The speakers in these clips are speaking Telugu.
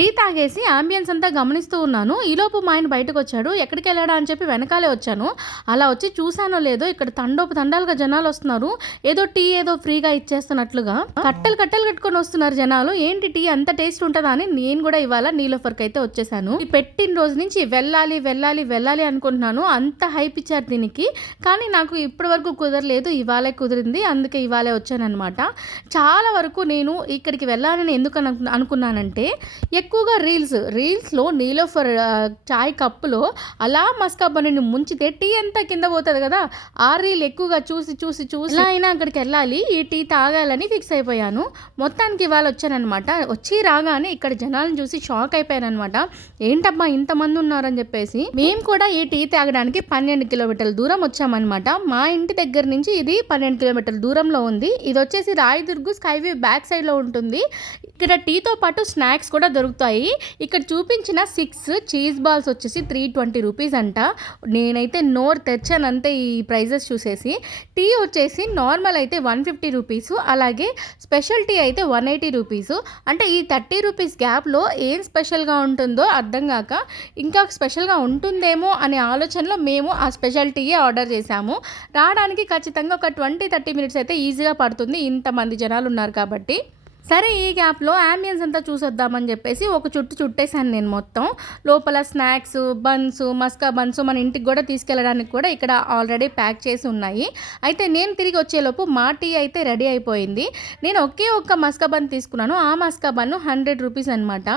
టీ తాగేసి ఆంబియన్స్ అంతా గమనిస్తూ ఉన్నాను. ఈలోపు మా ఆయన బయటకు వచ్చాడు. ఎక్కడికి వెళ్ళాడా అని చెప్పి వెనకాలే వచ్చాను. అలా వచ్చి చూసానో లేదో ఇక్కడ తండాలుగా జనాలు వస్తున్నారు. ఏదో టీ ఏదో ఫ్రీగా ఇచ్చేస్తున్నట్లుగా కట్టలు కట్టుకొని వస్తున్నారు జనాలు. ఏంటి టీ అంత టేస్ట్ ఉంటుందా అని నేను కూడా ఇవాళ నీలోఫర్కి అయితే వచ్చేసాను. పెట్టిన రోజు నుంచి వెళ్ళాలి అనుకుంటున్నాను. అంత హైప్ ఇచ్చారు దీనికి. కానీ నాకు ఇప్పటి వరకు కుదరలేదు. ఇవాళే కుదిరింది. అందుకే ఇవాళే వచ్చాను అనమాట. చాలా వరకు నేను ఇక్కడికి వెళ్ళాలని ఎందుకు అనుకున్నానంటే ఎక్కువగా రీల్స్లో నీలోఫర్ చాయ్ కప్పులో అలా మస్కా బన్నుని ముంచితే టీ అంతా కింద పోతుంది కదా. ఆ రీల్ ఎక్కువగా చూసి ఇలా అయినా అక్కడికి వెళ్ళాలి, ఈ టీ తాగాలని ఫిక్స్ అయిపోయాను. మొత్తానికి ఇవాళ వచ్చానమాట. వచ్చి రాగానే ఇక్కడ జనాలను చూసి షాక్ అయిపోయాను అనమాట. ఏంటబ్బా ఇంతమంది ఉన్నారని చెప్పేసి. మేము కూడా ఈ టీ తాగడానికి 12 కిలోమీటర్ల దూరం వచ్చామన్నమాట. మా ఇంటి దగ్గర నుంచి ఇది 12 కిలోమీటర్ల దూరంలో ఉంది. ఇది వచ్చేసి రాయదుర్గు స్కైవే బ్యాక్ సైడ్లో ఉంటుంది. ఇక్కడ టీతో పాటు స్నాక్స్ కూడా దొరుకుతాయి. ఇక్కడ చూపించిన 6 చీజ్ బాల్స్ వచ్చేసి 320 రూపీస్ అంట. నేనైతే నోరు తెచ్చానంతే ఈ ప్రైజెస్ చూసేసి. టీ వచ్చేసి నార్మల్ అయితే 150 రూపీస్, అలాగే స్పెషల్ టీ అయితే 180 రూపీస్. అంటే ఈ 30 రూపీస్ గ్యాప్లో ఏం స్పెషల్గా ఉంటుందో అర్థం కాక ఇంకా స్పెషల్గా ఉంటుందేమో అనే ఆలోచనలో మేము ఆ స్పెషల్ టీయే ఆర్డర్ చేశాము. రావడానికి ఖచ్చితంగా ఒక 20-30 మినిట్స్ అయితే ఈజీగా పడుతుంది, ఇంతమంది జనాలు ఉన్నారు కాబట్టి. సరే ఈ గ్యాప్లో ఆంబియన్స్ అంతా చూసొద్దామని చెప్పేసి ఒక చుట్టేసాను నేను మొత్తం. లోపల స్నాక్స్, బన్స్, మస్కా బన్స్ మన ఇంటికి కూడా తీసుకెళ్ళడానికి కూడా ఇక్కడ ఆల్రెడీ ప్యాక్ చేసి ఉన్నాయి. అయితే నేను తిరిగి వచ్చేలోపు మా టీ అయితే రెడీ అయిపోయింది. నేను ఒక్క మస్కా బన్ తీసుకున్నాను. ఆ మస్కా బన్ను 100 రూపీస్ అనమాట.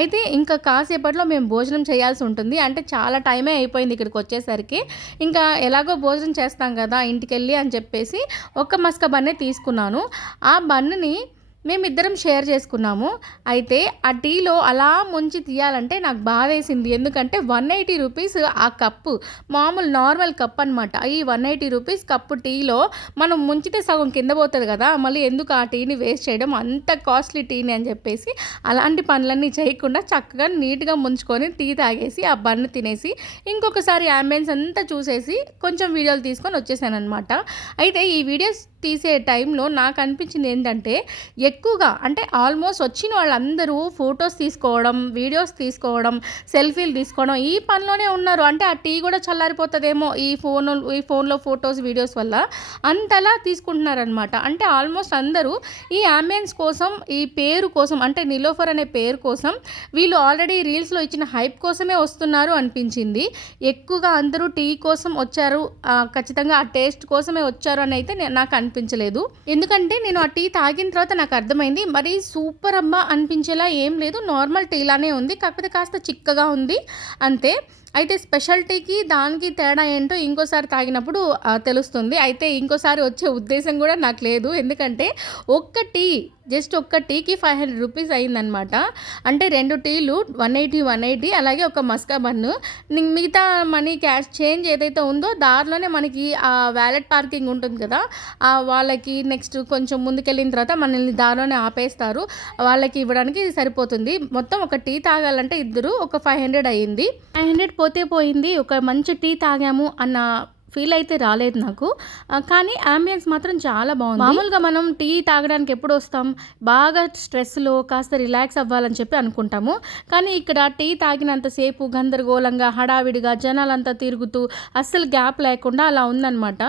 అయితే ఇంకా కాసేపట్లో మేము భోజనం చేయాల్సి ఉంటుంది. అంటే చాలా టైమే అయిపోయింది ఇక్కడికి వచ్చేసరికి. ఇంకా ఎలాగో భోజనం చేస్తాం కదా ఇంటికి వెళ్ళి అని చెప్పేసి ఒక్క మస్కా బన్నే తీసుకున్నాను. ఆ బన్నుని మేమిద్దరం షేర్ చేసుకున్నాము. అయితే ఆ టీలో అలా ముంచి తీయాలంటే నాకు బాధ వేసింది. ఎందుకంటే 180 రూపీస్ ఆ కప్పు, మామూలు నార్మల్ కప్ అనమాట. ఈ 180 రూపీస్ కప్పు టీలో మనం ముంచితే సగం కింద పోతుంది కదా. మళ్ళీ ఎందుకు ఆ టీని వేస్ట్ చేయడం, అంత కాస్ట్లీ టీని అని చెప్పేసి అలాంటి పనులన్నీ చేయకుండా చక్కగా నీట్గా ముంచుకొని టీ తాగేసి ఆ బన్ను తినేసి ఇంకొకసారి ఆంబియన్స్ అంతా చూసేసి కొంచెం వీడియోలు తీసుకొని వచ్చేసాను అనమాట. అయితే ఈ వీడియోస్ తీసే టైంలో నాకు అనిపించింది ఏంటంటే ఎక్కువగా అంటే ఆల్మోస్ట్ వచ్చిన వాళ్ళందరూ ఫొటోస్ తీసుకోవడం, వీడియోస్ తీసుకోవడం, సెల్ఫీలు తీసుకోవడం ఈ పనిలోనే ఉన్నారు. అంటే ఆ టీ కూడా చల్లారిపోతుందేమో ఈ ఫోన్లో ఫొటోస్ వీడియోస్ వల్ల అంతలా తీసుకుంటున్నారనమాట. అంటే ఆల్మోస్ట్ అందరూ ఈ ఆంబియన్స్ కోసం, ఈ పేరు కోసం, అంటే నీలోఫర్ అనే పేరు కోసం వీళ్ళు ఆల్రెడీ రీల్స్లో ఇచ్చిన హైప్ కోసమే వస్తున్నారు అనిపించింది. ఎక్కువగా అందరూ టీ కోసం వచ్చారు, ఖచ్చితంగా ఆ టేస్ట్ కోసమే వచ్చారు అని అయితే నాకు అనిపించలేదు. ఎందుకంటే నేను ఆ టీ తాగిన తర్వాత నాకు అర్థమైంది మరి సూపర్ అబ్బా అనిపించేలా ఏం లేదు, నార్మల్ టీలానే ఉంది, కాకపోతే కాస్త చిక్కగా ఉంది అంతే. అయితే స్పెషాలిటీకి దానికి తేడా ఏంటో ఇంకోసారి తాగినప్పుడు తెలుస్తుంది. అయితే ఇంకోసారి వచ్చే ఉద్దేశం కూడా నాకు లేదు. ఎందుకంటే జస్ట్ ఒక్క టీకి 500 రూపీస్ అయిందనమాట. అంటే 2 టీలు 180, అలాగే ఒక మస్కా బన్ను. మిగతా మనీ క్యాష్ చేంజ్ ఏదైతే ఉందో దారిలోనే మనకి ఆ వ్యాలెట్ పార్కింగ్ ఉంటుంది కదా, వాళ్ళకి నెక్స్ట్ కొంచెం ముందుకెళ్ళిన తర్వాత మనల్ని దారిలోనే ఆపేస్తారు, వాళ్ళకి ఇవ్వడానికి సరిపోతుంది. మొత్తం ఒక టీ తాగాలంటే ఇద్దరు ఒక 500 అయ్యింది. 500 పోయింది. ఒక మంచి టీ తాగాము అన్న ఫీల్ అయితే రాలేదు నాకు. కానీ ఆంబియన్స్ మాత్రం చాలా బాగుంది. మామూలుగా మనం టీ తాగడానికి ఎప్పుడు వస్తాం, బాగా స్ట్రెస్లో కాస్త రిలాక్స్ అవ్వాలని చెప్పి అనుకుంటాము. కానీ ఇక్కడ టీ తాగినంతసేపు గందరగోళంగా, హడావిడిగా, జనాలంతా తిరుగుతూ అస్సలు గ్యాప్ లేకుండా అలా ఉందన్నమాట.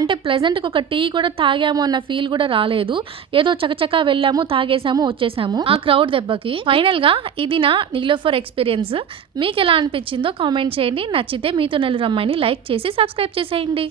అంటే ప్లెజెంట్గా ఒక టీ కూడా తాగాము అన్న ఫీల్ కూడా రాలేదు. ఏదో చకచకా వెళ్ళాము, తాగేసాము, వచ్చేసాము ఆ క్రౌడ్ దెబ్బకి. ఫైనల్గా ఇది నా నీలోఫర్ ఎక్స్పీరియన్స్. మీకు ఎలా అనిపించిందో కామెంట్ చేయండి. నచ్చితే మీతో నెల రమ్మాయిని లైక్ చేసి సబ్స్క్రైబ్ చేసేయండి.